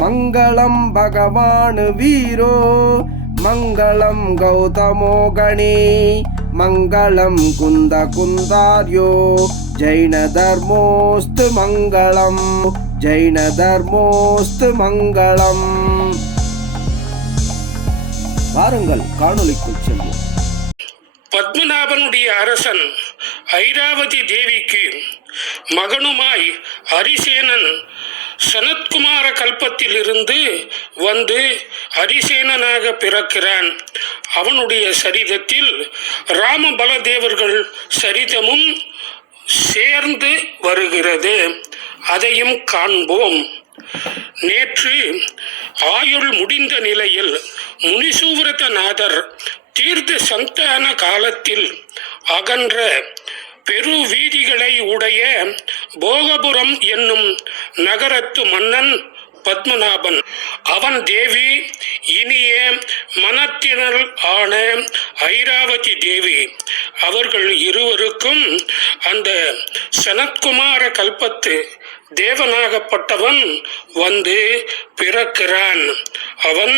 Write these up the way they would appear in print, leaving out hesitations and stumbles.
மங்களம் பகவான் வீரோ மங்களம் கௌதமோ கணே மங்களம் குந்த குந்தார்யோ ஜைன தர்மோஸ்து மங்களம் ஜைன தர்மோஸ்து மங்களம். வாருங்கள் காணொளிக்குள் செல்வோம். பத்மநாபனுடைய அரசன் ஐராவதி தேவிக்கு மகனுமாய் அரிசேனன் சனத்குமார கல்பத்திலிருந்து வந்து அரிசேனனாக பிறக்கிறான். அவனுடைய சரிதத்தில் ராமபலதேவர்கள் சரிதமும் சேர்ந்து வருகிறது. அதையும் காண்போம். நேற்று ஆயுள் முடிந்த நிலையில் முனிசூவரதநாதர் தீர்த்த சந்தான காலத்தில் அகன்ற பெரு வீதிகளை உடைய போகபுரம் என்னும் நகரத்து மன்னன் பத்மநாபன், அவன் தேவி இனிய மனத்தினல் ஆன ஐராவதி தேவி, அவர்கள் இருவருக்கும் அந்த சனத்குமார கல்பத்து தேவனாகப்பட்டவன் வந்து பிறக்கிறான். அவன்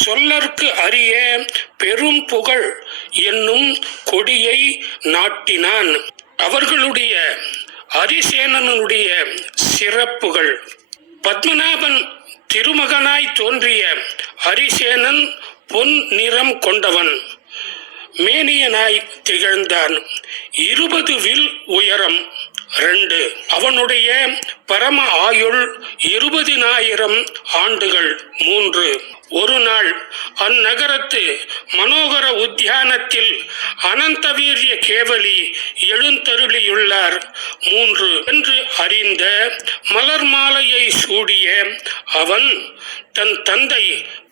சொல்லற்கு அரிய பெரும் புகழ் என்னும் கொடியை நாட்டினான். அவர்களுடைய அரிசேனனுடைய சிறப்புகள். பத்மநாபன் திருமகனாய் தோன்றிய அரிசேனன் பொன் நிறம் கொண்டவன், மேனியனாய் திகழ்ந்தான். 20 வில் உயரம் 2. அவனுடைய பரம ஆயுள் 20,000 ஆண்டுகள் 3. ஒரு நாள் அந்நகரத்து மனோகர உத்தியானத்தில் அனந்தவீரிய கேவலி எழுந்தருளியுள்ளார். 3 என்று அறிந்த மலர் மாலையை சூடிய அவன் தன் தந்தை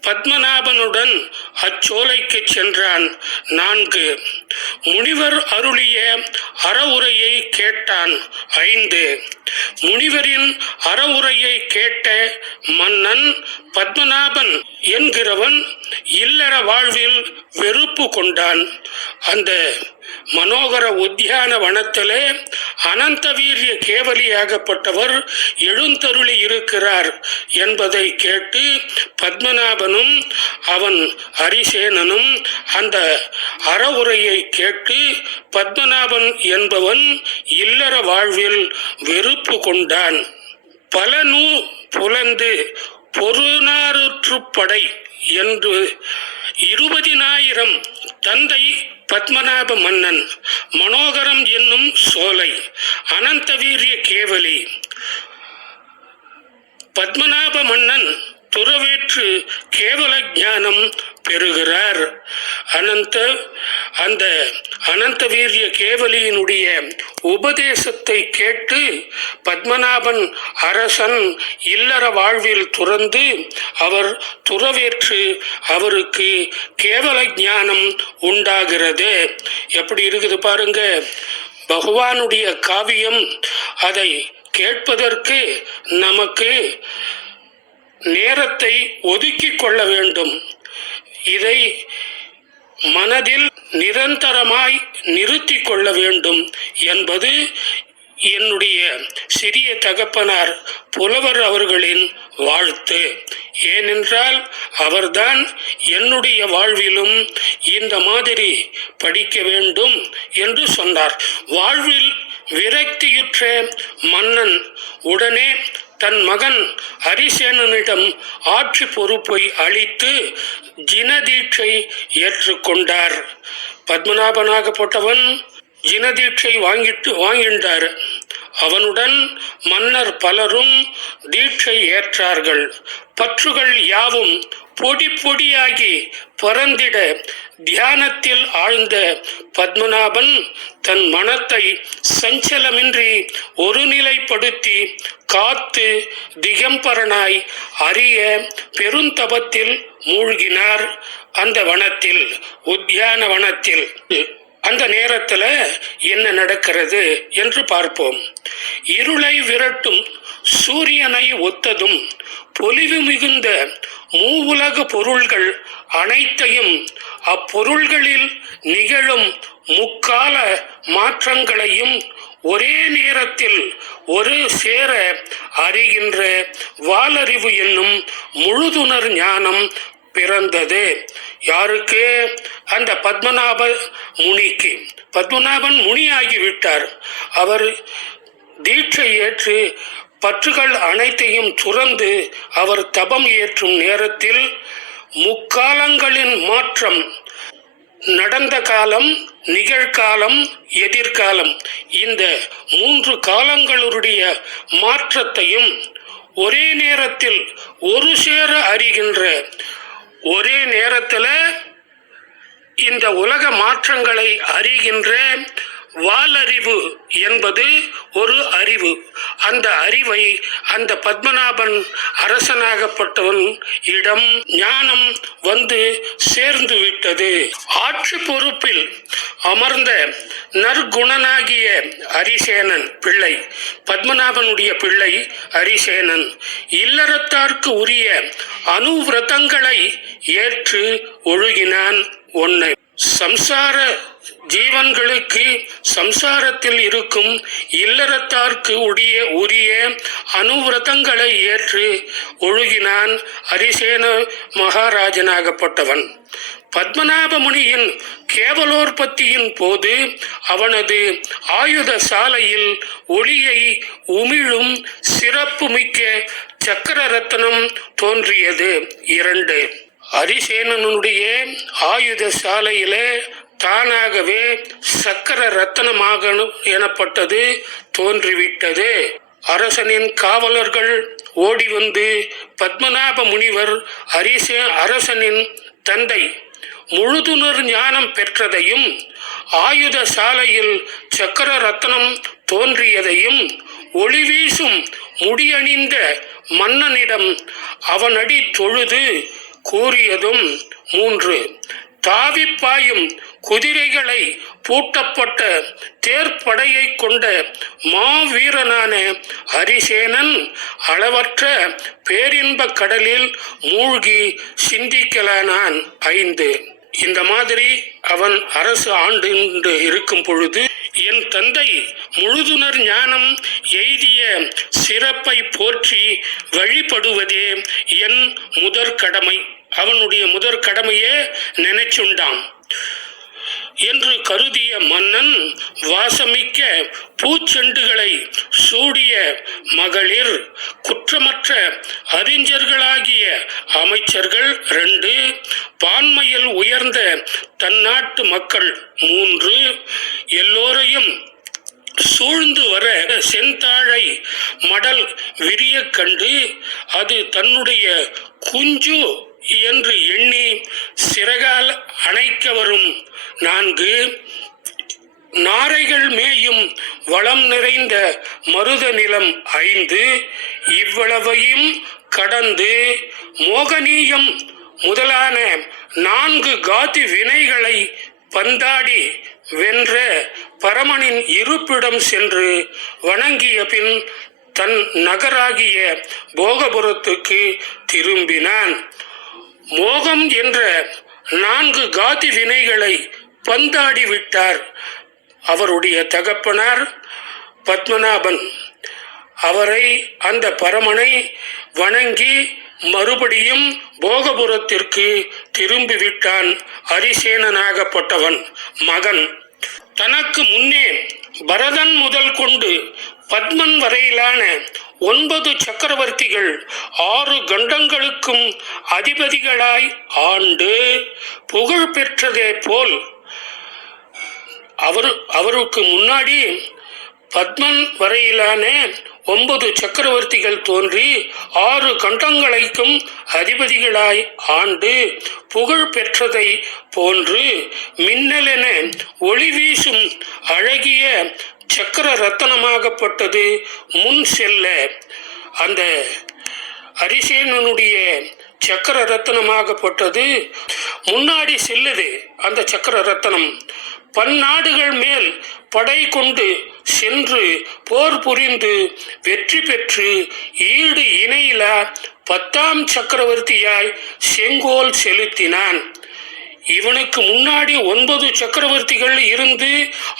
பத்மநாபனுடன் அச்சோலைக்கு சென்றான். 4 முனிவர் அருளிய அறவுரையை கேட்டான். 5 முனிவரின் அறவுரையை கேட்ட மன்னன் பத்மநாபன் என்கிறவன் இல்லற வாழ்வில் வெறுப்பு கொண்டான். அந்த மனோகர உத்தியான வனத்திலே அனந்தவீரிய கேவலியாகப்பட்டவர் எழுந்தருளி இருக்கிறார் என்பதை கேட்டு பத்மநாபனும் அவன் அரிசேனனும் அந்த அறவுரையை கேட்டு பத்மநாபன் என்பவன் இல்லற வாழ்வில் வெறுப்பு கொண்டான். பலனு புலந்து பொருநாறுற்றுப்படை என்று 20,000 தந்தை பத்மநாப மன்னன், மனோகரம் என்னும் சோலை, அனந்தவீரிய கேவலி. பத்மநாப மன்னன் துறவேற்று கேவல ஞானம் பெறுகிறார். அந்த அனந்தவீரிய கேவலியினுடைய உபதேசத்தை கேட்டு பத்மநாபன் அரசன் இல்லற வாழ்வில் துறந்து அவர் துறவேற்று அவருக்கு கேவல ஞானம் உண்டாகிறது. எப்படி இருக்குது பாருங்க. பகவானுடைய காவியம், அதை கேட்பதற்கு நமக்கு நேரத்தை ஒதுக்கி கொள்ள வேண்டும். இதை மனதில் நிரந்தரமாய் நிறுத்தி கொள்ள வேண்டும் என்பது என்னுடைய சிறிய தகப்பனார் புலவர் அவர்களின் வாழ்த்து. ஏனென்றால் அவர்தான் என்னுடைய வாழ்விலும் இந்த மாதிரி படிக்க வேண்டும் என்று சொன்னார். வாழ்வில் விரக்தியுற்ற மன்னன் உடனே தன் மகன் அரிசேனனிடம் ஆட்சி பொறுப்பை அளித்து ஜினதீட்சை ஏற்றுக்கொண்டார். பத்மநாபனாகப்பட்டவன் ஜினதீட்சை வாங்கின்றார். அவனுடன் மன்னர் பலரும் தீட்சை ஏற்றார்கள். பற்றுகள் யாவும் பொடி பொடியாகி பறந்திட தியானத்தில் ஆழ்ந்த பத்மநாபன் தன் மனத்தை சஞ்சலமின்றி ஒருநிலைப்படுத்தி காத்து திகம்பரனாய் அரிய பெருந்தபத்தில் மூழ்கினார். அந்த வனத்தில், உத்தியான வனத்தில். அந்த நேரத்தில் என்ன நடக்கிறது என்று பார்ப்போம். இருளை விரட்டும் சூரியனை ஒத்ததும் பொலிவு மிகுந்த மூவுலக பொருள்கள் அனைத்தையும் அப்பொருள்களில் நிகழும் முக்கால மாற்றங்களையும் ஒரே நேரத்தில் ஒரு சேர அறிகின்ற வாலறிவு என்னும் முழுதுணர் ஞானம் பிறந்தது. யாருக்கு? அந்த பத்மநாப முனிக்கு. பத்மநாபன் முனி ஆகிவிட்டார். அவர் தீட்சை ஏற்று பற்றுகள் அனைத்தையும் துறந்து அவர் தபம் ஏற்றும் நேரத்தில் முக்காலங்களின் மாற்றம், நடந்த காலம், நிகழ்காலம், எதிர்காலம், இந்த 3 காலங்களுடைய மாற்றத்தையும் ஒரே நேரத்தில் ஒரு சேர அறிகின்ற, ஒரே நேரத்தில் இந்த உலக மாற்றங்களை அறிகின்ற வாலறிவு என்பது ஒரு அறிவு. அந்த அறிவை அந்த பத்மநாபன் அரசனாகப்பட்டவன் இடம் ஞானம் வந்து சேர்ந்து விட்டது. ஆட்சி பொறுப்பில் அமர்ந்த நற்குணனாகிய அரிசேனன் பிள்ளை, பத்மநாபனுடைய பிள்ளை அரிசேனன் இல்லறத்தார்க்கு உரிய அனுவிரதங்களை ஏற்று ஒழுகினான். ஒன்று, சம்சார ஜீவன்களுக்கு சம்சாரத்தில் இருக்கும் இல்லறத்தார்க்கு உரிய அனுவிரதங்களை ஏற்று ஒழுகினான் அரிசேன மகாராஜனாகப்பட்டவன். பத்மநாப முனியின் கேவலோற்பத்தியின் போது அவனது ஆயுத சாலையில் ஒளியை உமிழும் சிறப்பு மிக்க சக்கர ரத்னம் தோன்றியது. 2, அரிசேனனுடைய ஆயுத சாலையில தானாகவே சக்கர ரத்தனமாக எனப்பட்டது தோன்றிவிட்டது. அரசனின் காவலர்கள் ஓடி வந்து பத்மநாப முனிவர் அரசனின் தந்தை முழுதுணர் ஞானம் பெற்றதையும் ஆயுத சாலையில் சக்கர ரத்தனம் தோன்றியதையும் ஒளி வீசும் முடியணிந்த மன்னனிடம் அவனடி தொழுது கூறியதும். 3, தாவிப்பாயும் குதிரைகளை பூட்டப்பட்ட தேர்ப்படையை கொண்ட மாவீரனான அரிசேனன் அளவற்ற பேரின்ப கடலில் மூழ்கி சிந்திக்கலானான். 5, இந்த மாதிரி அவன் அரசு ஆண்டு இருக்கும் பொழுது என் தந்தை முழுதுணர் ஞானம் எய்திய சிறப்பை போற்றி வழிபடுவதே என் முதற் கடமை, அவனுடைய முதற் கடமையே நினைச்சுண்டான் என்று கருதிய மன்னன் வாசமிக்க பூச்செண்டுகளை சூடிய மகளிர், குற்றமற்ற அறிஞர்களாகிய அமைச்சர்கள் 2, பான்மையில் உயர்ந்த தன்னாட்டு மக்கள் 3, எல்லோரையும் சூழ்ந்து வர செந்தாழை மடல் விரிய கண்டு அது தன்னுடைய குஞ்சு என்று எண்ணி சிறகால் அணைக்க வரும் 4, நாரைகள் மேயும் வளம் நிறைந்த மருத நிலம் 5, இவ்வளவையும் கடந்து மோகனீயம் முதலான 4 காதி வினைகளை பந்தாடி வென்ற பரமனின் இருப்பிடம் சென்று வணங்கிய பின் தன் நகராகிய போகபுரத்துக்கு திரும்பினான். மோகம் என்ற 4 காதி வினைகளை பந்தாடி விட்டார். அவருடைய தகப்பனார் பத்மநாபன். அவரை, அந்த பரமனை வணங்கி மறுபடியும் போகபுரத்திற்கு திரும்பிவிட்டான் அரிசேனனாகப்பட்டவன் மகன். தனக்கு முன்னே பரதன் முதல் கொண்டு பத்மன் வரையிலான 9 சக்கரவர்த்திகள் 6 கண்டங்களுக்கும் அதிபதிகளாய் ஆண்டு புகழ் பெற்றதே போல் அவருக்கு முன்னாடி பத்மன் வரையிலான 9 சக்கரவர்த்திகள் தோன்றி 6 கண்டங்களுக்கும் அதிபதிகளாய் ஆண்டு புகழ் பெற்றதை போன்று மின்னலென ஒளி வீசும் அழகிய சக்கர ரத்தனமாகப்பட்டது முன் செல்ல. அந்த அரிசேனனுடைய சக்கர ரத்தனமாகப்பட்டது முன்னாடி செல்லுது. அந்த சக்கர ரத்தனம் பன்னாடுகள் மேல் படை கொண்டு சென்று போர் புரிந்து வெற்றி பெற்று ஈடு இணையிலா 10ஆம் சக்கரவர்த்தியாய் செங்கோல் செலுத்தினான். இவனுக்கு முன்னாடி 9 சக்கரவர்த்திகள் இருந்து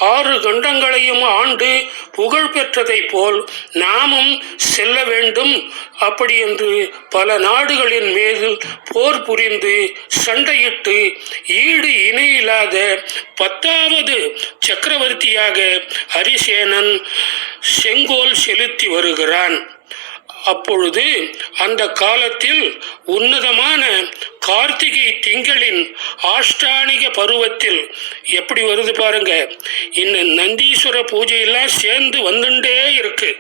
6 கண்டங்களையும் ஆண்டு புகழ் பெற்றதைப் போல் நாமும் செல்ல வேண்டும். அப்படி என்று பல நாடுகளின் மேல் போர் புரிந்து சண்டையிட்டு ஈடு இணையில்லாத 10வது சக்கரவர்த்தியாக ஹரிசேனன் செங்கோல் செலுத்தி வருகிறான். அப்பொழுது அந்த காலத்தில் உன்னதமான கார்த்திகை திங்களின் ஆஷ்டானிக பருவத்தில் எப்படி வருது பாருங்க. இன்னும் நந்தீஸ்வர பூஜையெல்லாம் சேர்ந்து வந்துட்டே இருக்கு.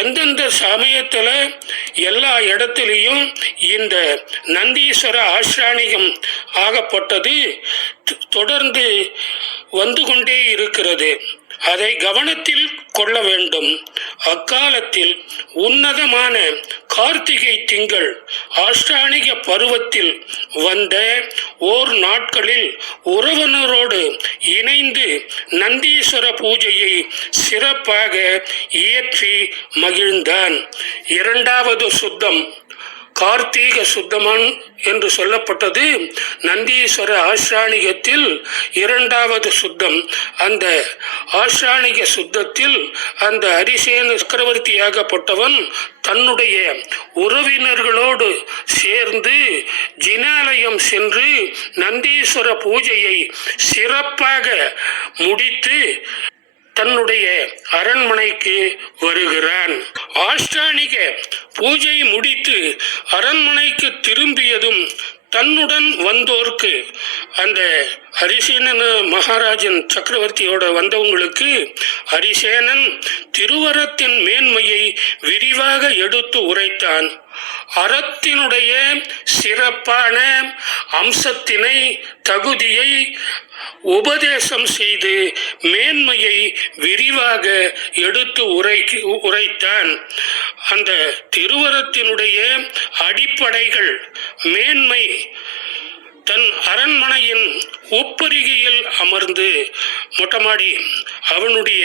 எந்தெந்த சமயத்துல எல்லா இடத்துலையும் இந்த நந்தீஸ்வர ஆஷ்டானிகம் ஆகப்பட்டது தொடர்ந்து வந்து கொண்டே இருக்கிறது. அதை கவனத்தில் கொள்ள வேண்டும். அக்காலத்தில் உன்னதமான கார்த்திகை திங்கள் ஆஷ்டானிக பருவத்தில் வந்த ஓர் நாட்களில் உறவினரோடு இணைந்து நந்தீஸ்வர பூஜையை சிறப்பாக இயற்றி மகிழ்ந்தான். 2வது சுத்தம் கார்த்திக சுத்தமன் என்று சொல்லப்பட்டது நந்தீஸ்வர ஆஷ்டானிகத்தில் 2வது சுத்தம். அந்த ஆஷ்டானிக சுத்தத்தில் அந்த ஹரிசேன சக்கரவர்த்தியாகப்பட்டவன் தன்னுடைய உறவினர்களோடு சேர்ந்து ஜினாலயம் சென்று நந்தீஸ்வர பூஜையை சிறப்பாக முடித்து தன்னுடைய அரண்மனைக்கு வருகிறான். ஆஷ்டானிக பூஜை முடித்து அரண்மனைக்கு திரும்பியதும் தன்னுடன் வந்தோர்க்கு, அந்த ஹரிசேனன் மகாராஜன் சக்கரவர்த்தியோட வந்தவங்களுக்கு ஹரிசேனன் திருவரத்தின் மேன்மையை விரிவாக எடுத்து உரைத்தான். அறத்தினுடைய சிறப்பான அம்சத்தினை தகுதியை உபதேசம் செய்து மேன்மையை விரிவாக எடுத்து உரைத்தான். அந்த திருவரத்தினுடைய அடிப்படைகள் மேன்மை தன் அரண்மனையின் உப்பரிகையில் அமர்ந்து மொட்டமாடி, அவனுடைய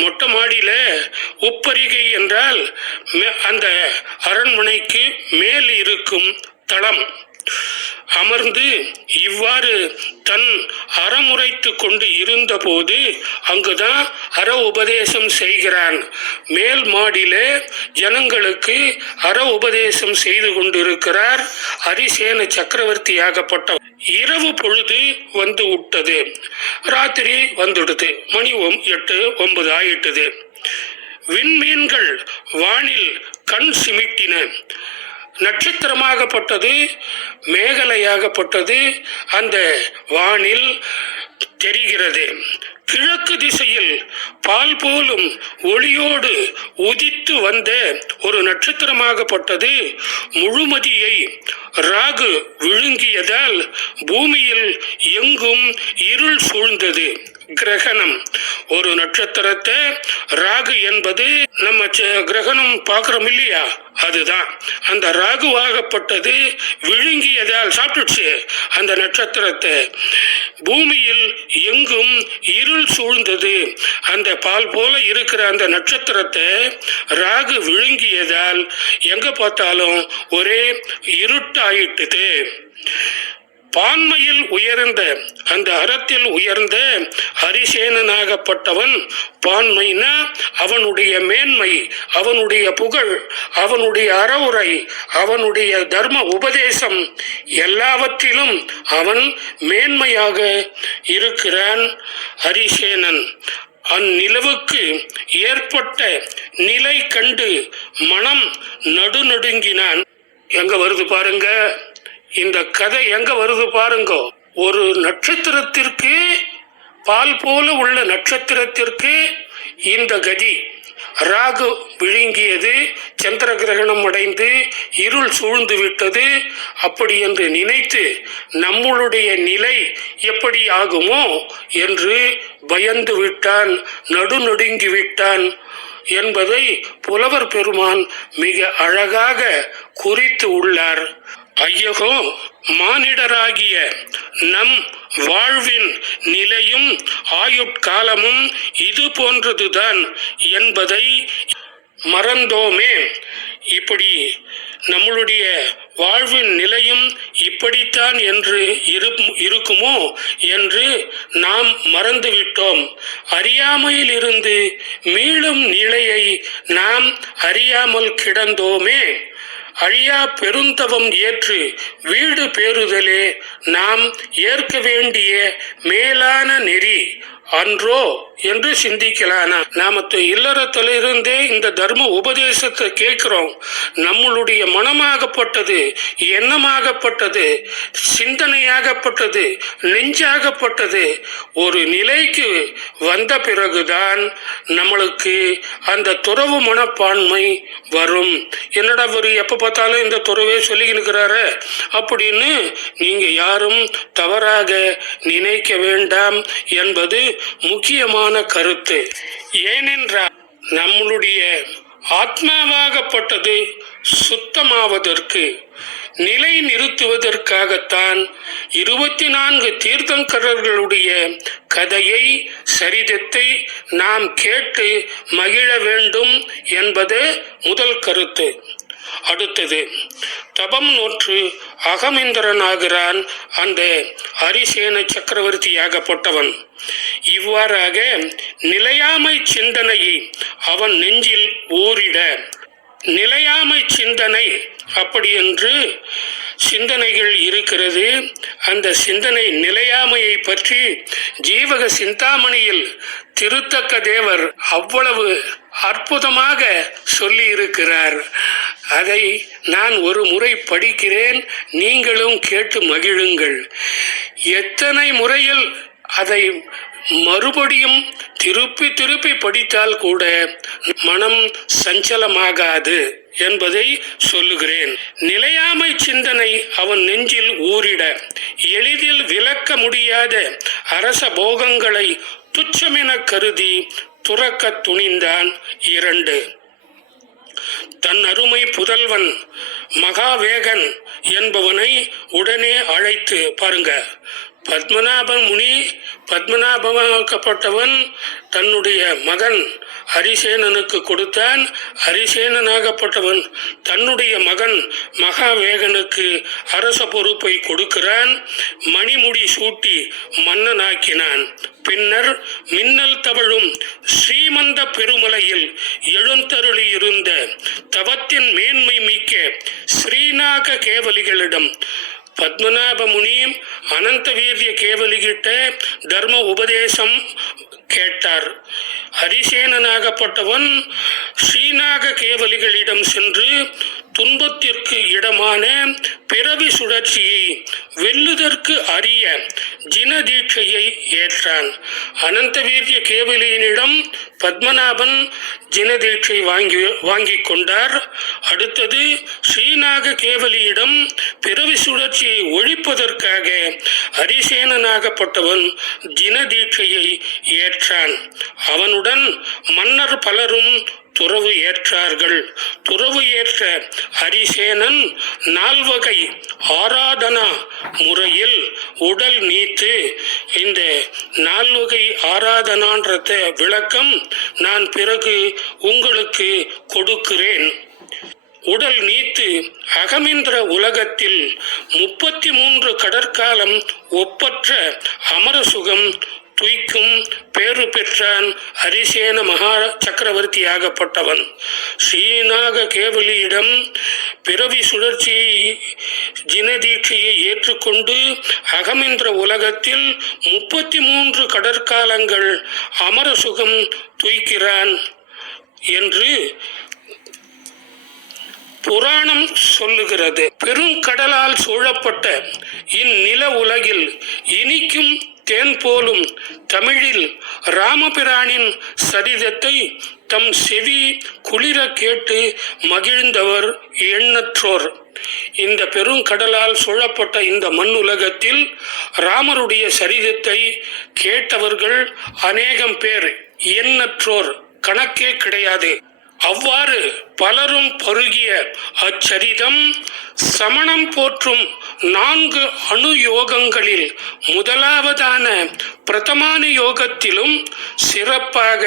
மொட்டை மாடியில உப்பரிகை என்றால் அந்த அரண்மனைக்கு மேல் இருக்கும் தளம் அமர்ந்து இவ்வாறு தன் அறமுறைத்து கொண்டு இருந்தபோது அங்குதான் அற உபதேசம் செய்கிறான். மேல் மாடியில ஜனங்களுக்கு அற உபதேசம் செய்து கொண்டிருக்கிறார் ஹரிசேன சக்கரவர்த்தியாகப்பட்ட. இரவு பொழுது வந்து விட்டது, ராத்திரி வந்துடுது, மணி 8, 9 ஆயிட்டது. விண்மீன்கள் வானில் கண் சிமிட்டின. நட்சத்திரமாகப்பட்டது மேகலையாகப்பட்டது அந்த வானில் தெரிகிறது. கிழக்கு திசையில் பால் போலும் ஒளியோடு உதித்து வந்த ஒரு நட்சத்திரமாகப்பட்டது முழுமதியை ராகு விழுங்கியதால் பூமியில் எங்கும் இருள் சூழ்ந்தது. கிரகணம் ஒரு நட்சத்திரத்தை ராகு என்பது நம்ம கிரகணம் பார்க்கிறோம் இல்லையா, அதுதான். அந்த ராகுவாகப்பட்டது விழுங்கியதால் சாப்பிட்டுச்சு அந்த நட்சத்திரத்தை. பூமியில் எங்கும் இருள் சூழ்ந்தது. அந்த பால் போல இருக்கிற அந்த நட்சத்திரத்தை ராகு விழுங்கியதால் எங்க பார்த்தாலும் ஒரே இருட்டாயிட்டுது. பான்மையில் உயர்ந்த அந்த அறத்தில் உயர்ந்த ஹரிசேனனாகப்பட்டவன், பான்மைனா அவனுடைய மேன்மை, அவனுடைய புகழ், அவனுடைய அறவுரை, அவனுடைய தர்ம உபதேசம் எல்லாவற்றிலும் அவன் மேன்மையாக இருக்கிறான் ஹரிசேனன். அந்நிலவுக்கு ஏற்பட்ட நிலை கண்டு மனம் நடுநடுங்கினான். எங்க வருது பாருங்க இந்த கதை, எங்க வருது பாருங்க. ஒரு நட்சத்திரத்திற்கு, பால் போல உள்ள நட்சத்திரத்திற்கு இந்த கதி. ராகு விழுங்கியது, சந்திர கிரகணம் அடைந்து இருள் சூழ்ந்து விட்டது. அப்படி என்று நினைத்து நம்மளுடைய நிலை எப்படி ஆகுமோ என்று பயந்து விட்டான், நடுநடுங்கி விட்டான் என்பதை புலவர் பெருமான் மிக அழகாக குறித்து உள்ளார். ஐயகோ, மானிடராகிய நம் வாழ்வின் நிலையும் ஆயுட்காலமும் இது போன்றதுதான் என்பதை மறந்தோமே. இப்படி நம்மளுடைய வாழ்வின் நிலையும் இப்படித்தான் என்று இருக்குமோ என்று நாம் மறந்துவிட்டோம். அறியாமையில் இருந்து மீளும் நிலையை நாம் அறியாமல் கிடந்தோமே. அழியா பெருந்தவம் ஏற்று வீடு பேறுதலே நாம் ஏற்க வேண்டிய மேலான நெறி அன்றோ என்று சிந்திக்கலாம். நாம இல்லறத்திலிருந்தே இந்த தர்ம உபதேசத்தை கேட்கிறோம். நம்மளுடைய மனமாகப்பட்டது, எண்ணமாகப்பட்டது, சிந்தனையாகப்பட்டது, நெஞ்சாகப்பட்டது ஒரு நிலைக்கு வந்த பிறகுதான் நம்மளுக்கு அந்த துறவு மனப்பான்மை வரும். என்னடா ஒரு எப்ப பார்த்தாலும் இந்த துறவே சொல்லிக்கிறாரு அப்படின்னு நீங்க யாரும் தவறாக நினைக்க வேண்டாம் என்பது முக்கியமான கருத்து. ஏனென்றால் நம்மளுடைய ஆத்மாவாகப்பட்டது சுத்தமாவதற்கு நிலை நிறுத்துவதற்காகத்தான் 24 தீர்த்தங்கரர்களுடைய கதையை, சரிதத்தை நாம் கேட்டு மகிழ வேண்டும் என்பது முதல் கருத்து. அடுத்தது, தபம் நோற்று அகமிந்திரனாகிறான் அந்த அரிசேன சக்கரவர்த்தியாகப்பட்டவன். இவ்வாறாக நிலையாமை சிந்தனையை அவன் நெஞ்சில் ஊறிட, நிலையாமை சிந்தனை அப்படி என்று சிந்தனைகள் இருக்கிறது. அந்த சிந்தனை நிலையாமையை பற்றி ஜீவக சிந்தாமணியில் திருத்தக்க தேவர் அவ்வளவு அற்புதமாக சொல்லி இருக்கிறார். அதை நான் ஒரு முறை படிக்கிறேன், நீங்களும் கேட்டு மகிழுங்கள். எத்தனை முறையில் அதை மறுபடியும் திருப்பி திருப்பி படித்தால் கூட மனம் சஞ்சலமாகாது என்பதை சொல்லுகிறேன். நிலையாமை சிந்தனை அவன் நெஞ்சில் ஊறிட, எளிதில் விளக்க முடியாத அரச போகங்களை துச்சமென கருதி துறக்க துணிந்தான். 2, தன் அருமை புதல்வன் மகாவேகன் என்பவனை உடனே அழைத்து பாருங்க. பத்மநாபன் முனி, பத்மநாபமாக்கப்பட்டவன் தன்னுடைய மகன் ஹரிசேனனுக்கு கொடுத்தான். ஹரிசேனனாகப்பட்டவன் தன்னுடைய மகன் மகாவேகனுக்கு அரச பொறுப்பை கொடுக்கிறான். மணிமுடி சூட்டி மன்னனாக்கினான். பின்னர் மின்னல் தவழும் ஸ்ரீமந்த பெருமலையில் எழுந்தருளியிருந்த தவத்தின் மேன்மை மிக்க ஸ்ரீநாக கேவலிகளிடம் பத்மநாப முனியும் அனந்த வீரிய கேவலிகிட்ட தர்ம உபதேசம் கேட்டார். ஹரிசேனனாகப்பட்டவன் ஸ்ரீநாக கேவலிகளிடம் சென்று துன்பத்திற்கு இடமான பிறவி சுழற்சியை வெல்லுதற்கு அரிய ஜின தீட்சையை ஏற்றான். அனந்த வீரிய கேவலியினிடம் பத்மநாபன் ஜின தீட்சை வாங்கி கொண்டார். அடுத்தது ஸ்ரீநாக கேவலியிடம் பிறவி சுழற்சியை ஒழிப்பதற்காக ஹரிசேனனாகப்பட்டவன் ஜின தீட்சையை ஏற்றான். அவனுடன் மன்னர் பலரும் துறவு ஏற்றார்கள். துறவு ஏற்ற ஹரிசேனன் 4 வகை ஆராதனா முறையில் உடல் நீத்து, இந்த 4 வகை ஆராதனான்றத விளக்கம் நான் பிறகு உங்களுக்கு கொடுக்கிறேன். உடல் நீத்து அகமிந்திர உலகத்தில் 33 கடற்காலம் ஒப்பற்ற அமர சுகம் துய்க்கும் பேறு பெற்றான் ஹரிசேன மகா சக்கரவர்த்தியாகப்பட்டவன். ஸ்ரீநாக கேவலியிடம் பிறவி சுழற்சியை ஜினதீட்சையை ஏற்றுக்கொண்டு அகமிந்திர உலகத்தில் 33 கடற்காலங்கள் அமர சுகம் துய்க்கிறான் என்று புராணம் சொல்லுகிறது. பெருங்கடலால் சூழப்பட்ட இந்நில உலகில் இனிக்கும் தேன் போலும் தமிழில் ராமபிரானின் சரிதத்தை தம் செவி குளிர கேட்டு மகிழ்ந்தவர் எண்ணற்றோர். இந்த பெருங்கடலால் சூழப்பட்ட இந்த மண் உலகத்தில் ராமருடைய சரிதத்தை கேட்டவர்கள் அநேகம் பேர், எண்ணற்றோர், கணக்கே கிடையாது. அவ்வாறு பலரும் பருகிய அச்சரிதம் சமணம் போற்றும் 4 அணு யோகங்களில் முதலாவதான பிரதமான யோகத்திலும் சிறப்பாக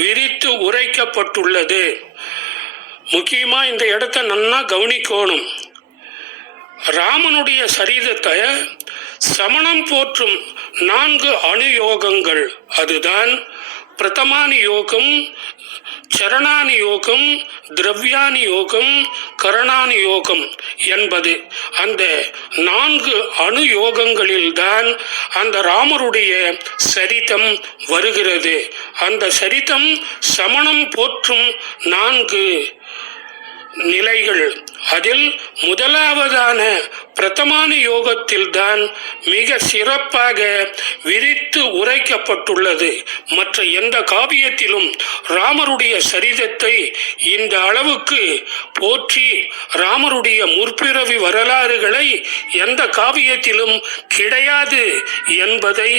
விரித்து உரைக்கப்பட்டுள்ளது. முக்கியமாக இந்த இடத்த நல்லா கவனிக்கணும். ராமனுடைய சரிதத்தை சமணம் போற்றும் 4 அணுயோகங்கள், அதுதான் பிரதமானி யோகம், சரணானி யோகம், திரவியானி யோகம், கரணானி யோகம் என்பது அந்த 4 அணுயோகங்களில்தான் அந்த ராமருடைய சரிதம் வருகிறது. அந்த சரிதம் சமணம் போற்றும் 4 நிலைகள். அதில் முதலாவதான பிரதமான யோகத்தில்தான் மிக சிறப்பாக விரித்து உரைக்கப்பட்டுள்ளது. மற்ற எந்த காவியத்திலும் ராமருடைய சரிதத்தை இந்த அளவுக்கு போற்றி ராமருடைய முற்பிறவி வரலாறுகளை எந்த காவியத்திலும் கிடையாது என்பதை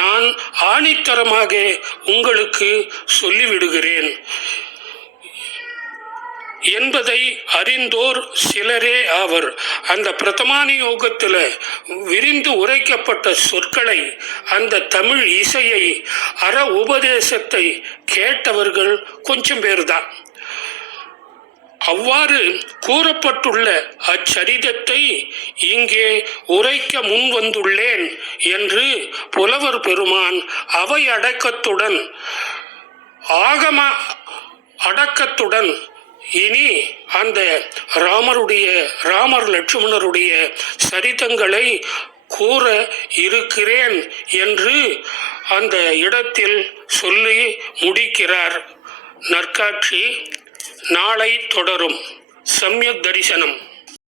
நான் ஆணித்தரமாக உங்களுக்கு சொல்லிவிடுகிறேன் என்பதை அறிந்தோர் சிலரே ஆவர். அந்த பிரதமானி யோகத்தில் விரிந்து உரைக்கப்பட்ட சொற்களை, அந்த தமிழ் இசையை, அற உபதேசத்தை கேட்டவர்கள் கொஞ்சம் பேர்தான். அவ்வாறு கூறப்பட்டுள்ள அச்சரிதத்தை இங்கே உரைக்க முன் வந்துள்ளேன் என்று புலவர் பெருமான் அவை அடக்கத்துடன், ஆகம அடக்கத்துடன் இனி அந்த ராமர் லட்சுமணருடைய சரிதங்களை கூற இருக்கிறேன் என்று அந்த இடத்தில் சொல்லி முடிக்கிறார். நற்காட்சி நாளை தொடரும். சம்யக் தரிசனம்.